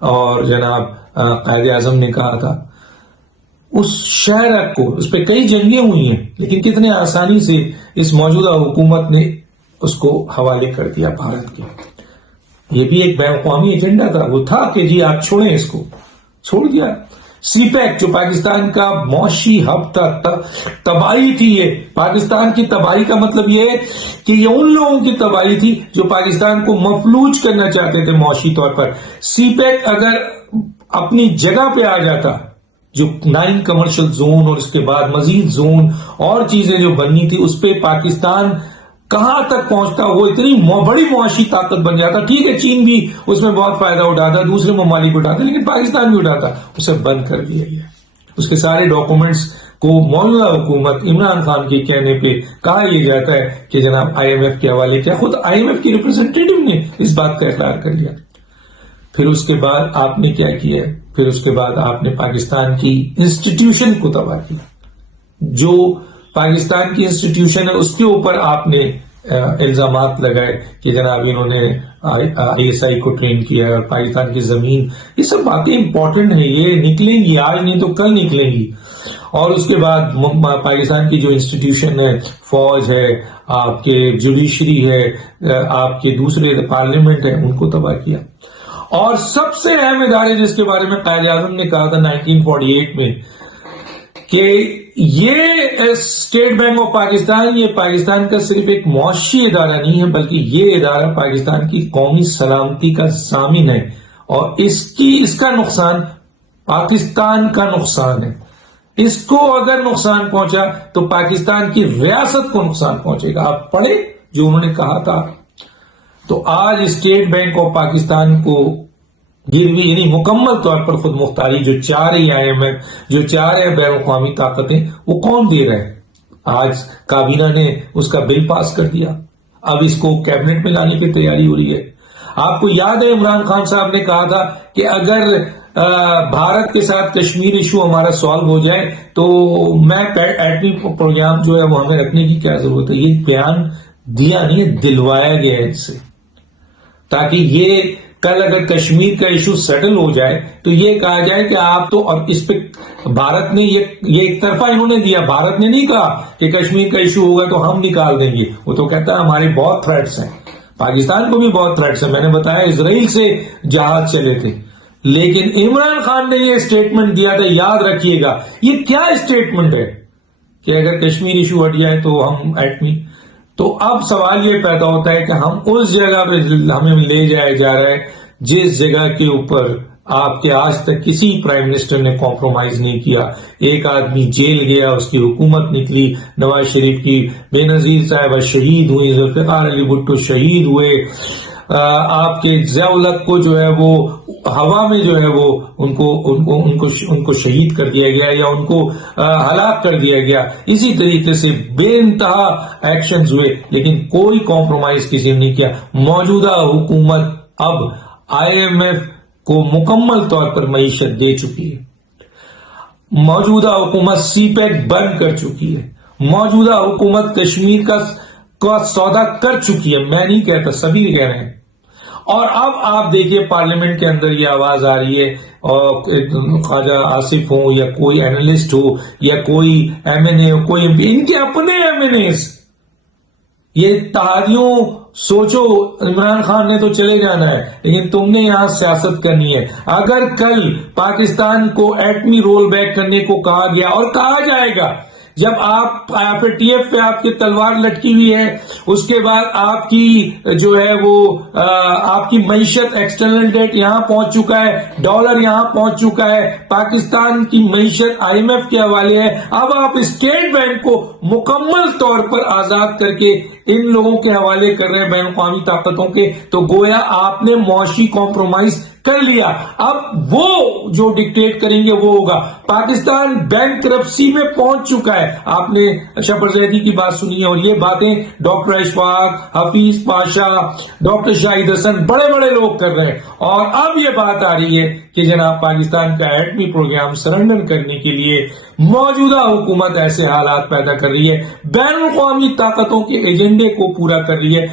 اور جناب قائد اعظم نے کہا تھا، اس شہر کو، اس پہ کئی جنگیں ہوئی ہیں، لیکن کتنے آسانی سے اس موجودہ حکومت نے اس کو حوالے کر دیا بھارت کے۔ یہ بھی ایک بین الاقوامی ایجنڈا تھا، وہ تھا کہ جی آپ چھوڑیں، اس کو چھوڑ دیا۔ سی پیک جو پاکستان کا معاشی ہب تھا، تباہی تھی، یہ پاکستان کی تباہی کا مطلب یہ ہے کہ یہ ان لوگوں کی تباہی تھی جو پاکستان کو مفلوج کرنا چاہتے تھے معاشی طور پر۔ سی پیک اگر اپنی جگہ پہ آ جاتا، جو 9 کمرشل زون اور اس کے بعد مزید زون اور چیزیں جو بننی تھی، اس پہ پاکستان کہاں تک پہنچتا، وہ اتنی بڑی معاشی طاقت بن جاتا۔ ٹھیک ہے، چین بھی اس میں بہت فائدہ اٹھاتا، دوسرے ممالک اٹھاتے، لیکن پاکستان بھی اٹھاتا، اسے بند کر دیا گیا۔ اس کے سارے ڈاکومنٹس کو موجودہ حکومت عمران خان کے کہنے پہ کہا یہ جاتا ہے کہ جناب IMF کے حوالے کیا، خود IMF کی ریپرزینٹیٹو نے اس بات کا اقرار کر لیا۔ پھر اس کے بعد آپ نے کیا کیا؟ پھر اس کے بعد آپ نے پاکستان کی انسٹیٹیوشن کو تباہ کیا۔ جو پاکستان کی انسٹیٹیوشن ہے اس کے اوپر آپ نے الزامات لگائے کہ جناب انہوں نے ISI کو ٹرین کیا، پاکستان کی زمین، یہ سب باتیں امپورٹنٹ ہیں، یہ نکلیں گی، آج نہیں تو کل نکلیں گی۔ اور اس کے بعد پاکستان کی جو انسٹیٹیوشن ہے، فوج ہے، آپ کے جوڈیشری ہے، آپ کے دوسرے پارلیمنٹ ہے، ان کو تباہ کیا۔ اور سب سے اہم ادارے جس کے بارے میں قائد اعظم نے کہا تھا 1948 میں کہ یہ اسٹیٹ بینک آف پاکستان، یہ پاکستان کا صرف ایک معاشی ادارہ نہیں ہے، بلکہ یہ ادارہ پاکستان کی قومی سلامتی کا ضامن ہے، اور اس کا نقصان پاکستان کا نقصان ہے۔ اس کو اگر نقصان پہنچا تو پاکستان کی ریاست کو نقصان پہنچے گا۔ آپ پڑھیں جو انہوں نے کہا تھا۔ تو آج اسٹیٹ بینک آف پاکستان کو گروی، یعنی مکمل طور پر خود مختاری جو چاہ رہی IMF، جو چاہ رہے بین الاقوامی طاقتیں، وہ کون دے رہے ہیں؟ آج کابینہ نے اس کا بل پاس کر دیا، اب اس کو کیبنٹ میں لانے کی تیاری ہو رہی ہے۔ آپ کو یاد ہے عمران خان صاحب نے کہا تھا کہ اگر بھارت کے ساتھ کشمیر ایشو ہمارا سالو ہو جائے تو میں ایٹمی پروگرام جو ہے وہ ہمیں رکھنے کی کیا ضرورت ہے۔ یہ بیان دیا نہیں ہے، دلوایا گیا ہے اس سے، تاکہ یہ کل اگر کشمیر کا ایشو سیٹل ہو جائے تو یہ کہا جائے کہ آپ تو، اور اس پہ بھارت نے یہ ایک طرفہ انہوں نے دیا، بھارت نے نہیں کہا کہ کشمیر کا ایشو ہوگا تو ہم نکال دیں گے، وہ تو کہتا ہے ہمارے بہت تھریٹس ہیں، پاکستان کو بھی بہت تھریٹس ہیں، میں نے بتایا اسرائیل سے جہاز چلے تھے، لیکن عمران خان نے یہ اسٹیٹمنٹ دیا تھا، یاد رکھیے گا۔ یہ کیا اسٹیٹمنٹ ہے کہ اگر کشمیر ایشو ہٹ جائے تو ہم ایٹمی، تو اب سوال یہ پیدا ہوتا ہے کہ ہم اس جگہ پہ ہمیں لے جایا جا رہا ہے جس جگہ کے اوپر آپ کے آج تک کسی پرائم منسٹر نے کمپرومائز نہیں کیا۔ ایک آدمی جیل گیا، اس کی حکومت نکلی، نواز شریف کی بے نظیر صاحبہ شہید ہوئی، ذوالفقار علی بھٹو شہید ہوئے، آپ کے ضیاء الحق کو جو ہے وہ ہوا میں جو ہے وہ ان کو شہید کر دیا گیا یا ان کو ہلاک کر دیا گیا۔ اسی طریقے سے بے انتہا ایکشنز ہوئے، لیکن کوئی کمپرومائز کسی نے نہیں کیا۔ موجودہ حکومت اب IMF کو مکمل طور پر معیشت دے چکی ہے، موجودہ حکومت سی پیک بند کر چکی ہے، موجودہ حکومت کشمیر کا سودا کر چکی ہے، میں نہیں کہتا، سبھی کہہ رہے ہیں۔ اور اب آپ دیکھیے پارلیمنٹ کے اندر یہ آواز آ رہی ہے، اور خواجہ آصف ہو یا کوئی اینالسٹ ہو یا کوئی MNA ہو، کوئی MP، ان کے اپنے MNAs، یہ اتحادیوں، سوچو عمران خان نے تو چلے جانا ہے لیکن تم نے یہاں سیاست کرنی ہے۔ اگر کل پاکستان کو ایٹمی رول بیک کرنے کو کہا گیا، اور کہا جائے گا، جب آپ FATF پہ آپ کی تلوار لٹکی ہوئی ہے، اس کے بعد آپ کی جو ہے وہ آپ کی معیشت، ایکسٹرنل ڈیٹ یہاں پہنچ چکا ہے، ڈالر یہاں پہنچ چکا ہے، پاکستان کی معیشت IMF کے حوالے ہے، اب آپ اسٹیٹ بینک کو مکمل طور پر آزاد کر کے ان لوگوں کے حوالے کر رہے ہیں بین الاقوامی طاقتوں کے، تو گویا آپ نے معاشی کمپرومائز کر لیا۔ اب وہ جو ڈکٹیٹ کریں گے وہ ہوگا۔ پاکستان بینکرپسی میں پہنچ چکا ہے۔ آپ نے شفر زیدی کی بات سنی ہے، اور یہ باتیں ڈاکٹر اشفاق، حفیظ پاشا، ڈاکٹر شاہد حسن، بڑے بڑے لوگ کر رہے ہیں، اور اب یہ بات آ رہی ہے کہ جناب پاکستان کا ایٹمی پروگرام سرنڈر کرنے کے لیے موجودہ حکومت ایسے حالات پیدا کر رہی ہے، بین الاقوامی طاقتوں کے ایجنڈے کو پورا کر رہی ہے۔